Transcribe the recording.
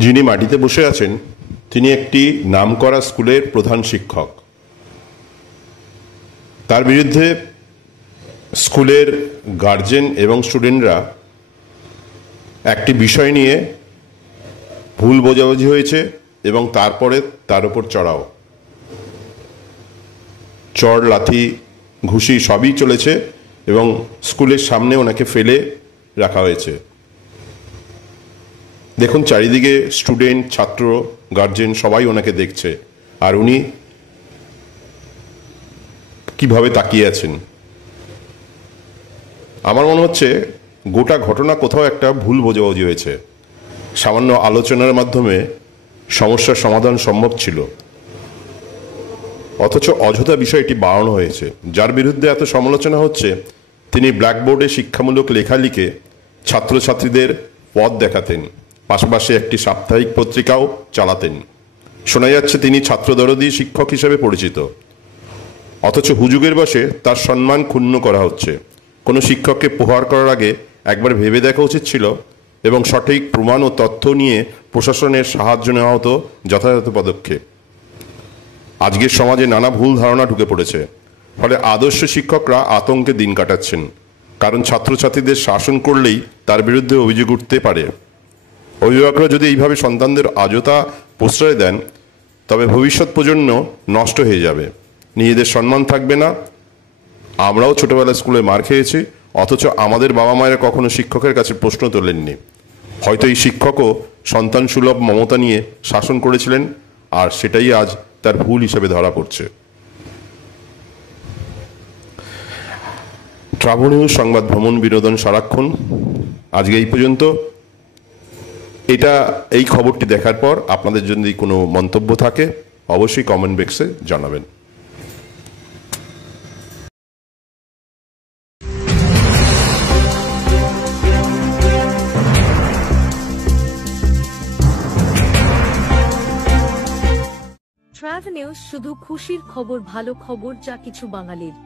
যিনি মাটিতে বসে আছেন তিনি একটি নামকরা স্কুলের প্রধান শিক্ষক। তার বিরুদ্ধে স্কুলের গার্জেন এবং স্টুডেন্টরা একটি বিষয় নিয়ে ভুল বোঝাবুঝি হয়েছে এবং তারপরে তার উপর চড়াও, চড় লাথি ঘুষি সবই চলেছে এবং স্কুলের সামনে ওনাকে ফেলে রাখা হয়েছে। দেখুন চারিদিকে স্টুডেন্ট, ছাত্র, গার্জেন সবাই ওনাকে দেখছে, আর উনি কিভাবে তাকিয়ে আছেন। আমার মনে হচ্ছে গোটা ঘটনা কোথাও একটা ভুল বোঝাবুঝি হয়েছে। সামান্য আলোচনার মাধ্যমে সমস্যার সমাধান সম্ভব ছিল, অথচ অযথা বিষয়টি বাড়ানো হয়েছে। যার বিরুদ্ধে এত সমালোচনা হচ্ছে তিনি ব্ল্যাকবোর্ডে শিক্ষামূলক লেখা লিখে ছাত্রছাত্রীদের পথ দেখাতেন, পাশাপাশি একটি সাপ্তাহিক পত্রিকাও চালাতেন। শোনা যাচ্ছে তিনি ছাত্রদরদী শিক্ষক হিসেবে পরিচিত, অথচ হুজুগের বসে তার সম্মান ক্ষুণ্ণ করা হচ্ছে। কোনো শিক্ষককে প্রহার করার আগে একবার ভেবে দেখা উচিত ছিল এবং সঠিক প্রমাণ ও তথ্য নিয়ে প্রশাসনের সাহায্য নেওয়া হতো যথাযথ পদক্ষেপ। আজকের সমাজে নানা ভুল ধারণা ঢুকে পড়েছে, ফলে আদর্শ শিক্ষকরা আতঙ্কে দিন কাটাচ্ছেন, কারণ ছাত্রছাত্রীদের শাসন করলেই তার বিরুদ্ধে অভিযোগ উঠতে পারে। অভিভাবকরা যদি এইভাবে সন্তানদের অযথা প্রশ্রয় দেন তবে ভবিষ্যৎ প্রজন্ম নষ্ট হয়ে যাবে, নিজেদের সম্মান থাকবে না। আমরাও ছোটবেলায় স্কুলে মার খেয়েছি, অথচ আমাদের বাবা মায়েরা কখনো শিক্ষকের কাছে প্রশ্ন তোলেননি। হয়তো এই শিক্ষকও সন্তান সুলভ মমতা নিয়ে শাসন করেছিলেন, আর সেটাই আজ তার ভুল হিসেবে ধরা পড়ছে। ট্রাভেল নিউজ সংবাদ, ভ্রমণ, বিনোদন সারাক্ষণ। আজকে এই পর্যন্ত। এই খবরটি দেখার পর আপনাদের যদি কোনো মন্তব্য থাকে অবশ্যই কমেন্ট বক্সে জানাবেন। ট্রাভেল নিউজ, শুধু খুশির খবর, ভালো খবর, যা কিছু বাঙালির।